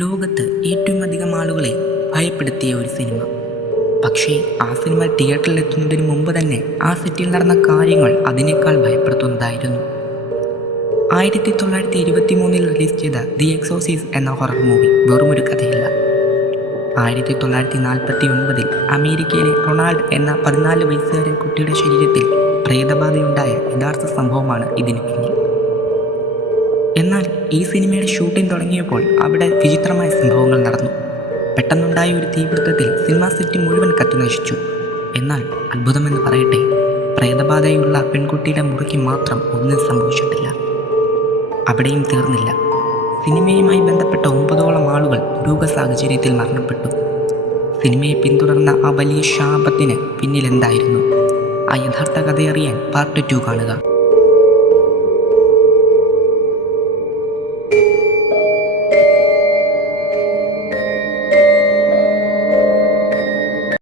ലോകത്ത് ഏറ്റവും അധികം ആളുകളെ ഭയപ്പെടുത്തിയ ഒരു സിനിമ. പക്ഷേ ആ സിനിമ തിയേറ്ററിൽ എത്തുന്നതിന് മുമ്പ് തന്നെ ആ സെറ്റിൽ നടന്ന കാര്യങ്ങൾ അതിനേക്കാൾ ഭയപ്പെടുത്തുന്നതായിരുന്നു. 1923 റിലീസ് ചെയ്ത ദി എക്സോർസിസ്റ്റ് എന്ന ഹൊറർ മൂവി വെറുമൊരു കഥയല്ല. 1949 അമേരിക്കയിലെ റൊണാൾഡ് എന്ന 14 വയസ്സുകാരൻ കുട്ടിയുടെ ശരീരത്തിൽ പ്രേതബാധയുണ്ടായ യഥാർത്ഥ സംഭവമാണ് ഇതിന് പിന്നിൽ. എന്നാൽ ഈ സിനിമയുടെ ഷൂട്ടിംഗ് തുടങ്ങിയപ്പോൾ അവിടെ വിചിത്രമായ സംഭവങ്ങൾ നടന്നു. പെട്ടെന്നുണ്ടായ ഒരു തീപിടുത്തത്തിൽ സിനിമാ സെറ്റ് മുഴുവൻ കത്തിനശിച്ചു. എന്നാൽ അത്ഭുതമെന്ന് പറയട്ടെ, പ്രേതബാധയുള്ള പെൺകുട്ടിയുടെ മുറിക്ക് മാത്രം ഒന്നും സംഭവിച്ചിട്ടില്ല. അവിടെയും തീർന്നില്ല. സിനിമയുമായി ബന്ധപ്പെട്ട 9ഓളം ആളുകൾ ദുരൂഹ സാഹചര്യത്തിൽ മരണപ്പെട്ടു. സിനിമയെ പിന്തുടർന്ന ആ വലിയ ശാപത്തിന് പിന്നിലെന്തായിരുന്നു? ആ യഥാർത്ഥ കഥയറിയാൻ പാർട്ട് 2 കാണുക.